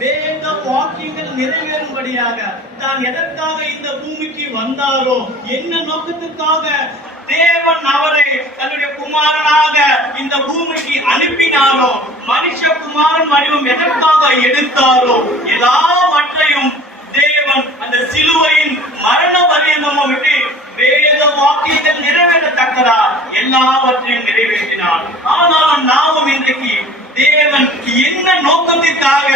வேத வாக்கியங்கள் நிறைவேறும்படியாக தான் எதற்காக இந்த பூமிக்கு வந்தாரோ, என்ன நோக்கத்துக்காக தேவன் அவரை தன்னுடைய குமாரனாக இந்த பூமிக்கு அனுப்பினாரோ, மனுஷகுமாரன் வடிவம் எதற்காக எடுத்தாரோ, எல்லாவற்றையும் தேவன் அந்த சிலுவையின் மரண பரியந்தமும் விட்டு வேத வாக்கியங்கள் நிறைவேறத்தக்கதா எல்லாவற்றையும் நிறைவேற்றினார். ஆனால் நாமும் இன்றைக்கு தேவன் என்ன நோக்கத்திற்காக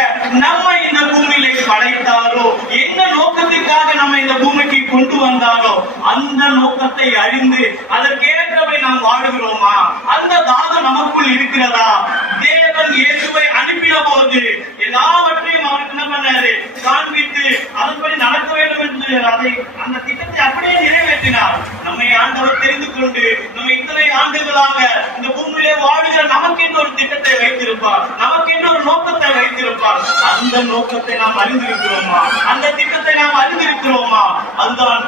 நம்மை இந்த பூமியில படைத்தாரோ, என்ன நோக்கத்திற்காக நம்ம இந்த பூமிக்கு கொண்டு வந்தாரோ, அந்த நோக்கத்தை அறிந்து அதற்கேற்றவை நாம் வாழுகிறோமா? அந்த தாகம் நமக்குள் இருக்கிறதா? தேவன் இயேசுவை அனுப்பின போது எல்லாவற்றையும் அவருக்கு என்ன பண்ணாரு? காண்பித்து அதன்படி நடக்க வேண்டும் என்று அந்த திட்டத்தை அப்படியே நிறைவேற்றினார். நம்மை ஆண்டவர் தெரிந்து கொண்டு நம்ம இத்தனை ஆண்டுகளாக இந்த பூமியிலே வாழுகிற நமக்கென்று ஒரு திட்டத்தை வைத்திருப்பார், நமக்கென்று ஒரு நோக்கத்தை வைத்திருப்பார். அந்த நோக்கத்தை நாம் அறிந்திருக்கிறோமா? அந்த திட்டத்தை நாம் அறிந்திருக்கிறோமா? அதுதான்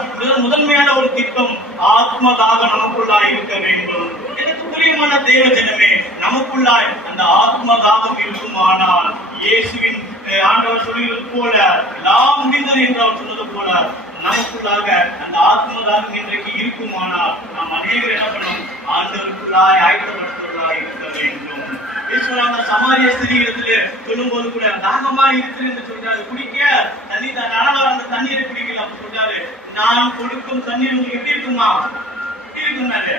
முதன்மையான ஒரு திட்டம். ஆத்மதாக நமக்குள்ளாய் இருக்க வேண்டும். எனக்கு பிரியமான தேவ ஜனமே, நமக்குள்ளாய் அந்த ஆத்மதாகம் இருக்குமானால், இயேசுவின் ஆண்டவர் சொல்லுவது போல எல்லாம் முடிந்தது என்று அவர் சொன்னது போல நமக்குள்ளாக அந்த ஆத்மதாகம் இன்றைக்கு இருக்குமானால், நாம் அநேகர் என்ன பண்ணணும்? ஆண்டவருக்குள்ளாய் ஆயத்தப்படுத்துவதாய் இருக்க வேண்டும். அந்த சமாரிய ஸ்திரீ இடத்துல சொல்லும் போது கூட தாகமா இருக்கு என்று சொல்றாரு. குடிக்க தண்ணி அந்த தண்ணீரை குடிக்கல அப்ப சொல்றாரு, நான் கொடுக்கும் தண்ணீர் உங்களுக்கு எப்படி இருக்குமா? இருக்குன்னாரு,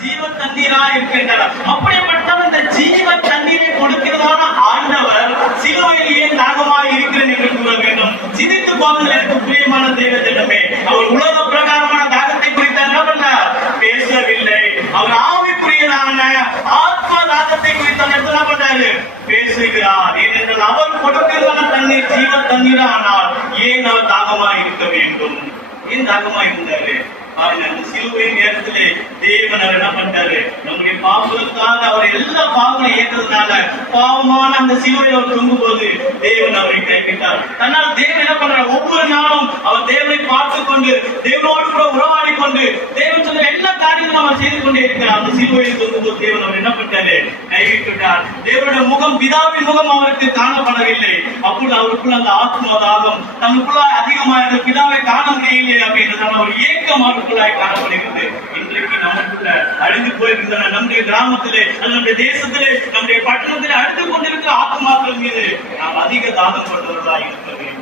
ஜீவ தண்ணீரா இருக்கின்றார். அப்படிப்பட்ட இந்த ஜீவ தண்ணீரை கொடுக்கிறதான ஆண்டவர் சிலுவையில் ஏன் தாகமாக இருக்கிறேன் என்று கூற வேண்டும். சிந்தித்து பாருங்கள் எனக்கு பிரியமான தேவ ஜனமே. அவர் உலக பிரகாரமான தாகத்தை குறித்து என்ன பண்ணார்? பேசவில்லை. அவர் ஆவிக்குரியதான ஆத்ம தாகத்தை குறித்து என்ன பண்றாரு? பேசுகிறார். ஏனென்றால் அவர் கொடுக்கிறதான தண்ணீர் ஜீவ தண்ணீரா. ஆனால் ஏன் அவர் தாகமாக இருக்க வேண்டும்? ஏன் தாகமாக இருந்தாரு? அந்த சிலுவை நேரத்திலே தேவன் அவர் என்ன பண்றாரு? நம்முடைய பாவங்களுக்காக அவர் எல்லா பாவங்களையும் ஏற்றதுனால பாவமான அந்த சிலுவையில் அவர் தொங்கும் போது தேவன் அவரை கைவிட்டார். தன்னால் தேவன் என்ன பண்றார்? ஒவ்வொரு நாளும் அவர் தேவனை பார்த்துக் கொண்டு தேவனோடு கூட உறவாடி கொண்டு தேவன் சொன்ன எல்லா காரியங்களும் அவர் செய்து கொண்டே இருக்கிறார். அந்த சிலுவையில் தொங்கும் போது தேவன் அவர் என்ன பண்றாரு? கைவிட்டார். தேவனுடைய முகம், பிதாவின் முகம் அவருக்கு காணப்படவில்லை. அப்பொழுது அவருக்குள்ள அந்த ஆத்மதாகம் தனக்குள்ள அதிகமாக பிதாவை காண முடியலையே அப்படின்றதான ஒரு ஏக்கமாக காணப்படுகிறது. இன்றைக்கு நமக்குள்ள அழிந்து போயிருக்கின்றன. நம்முடைய கிராமத்திலே, நம்முடைய தேசத்திலே, நம்முடைய பட்டணத்திலே அழிந்து கொண்டிருக்கிற ஆத்மாக்கள் மீது நாம் அதிக தாகம் கொண்டவர்களாக இருக்க வேண்டும்.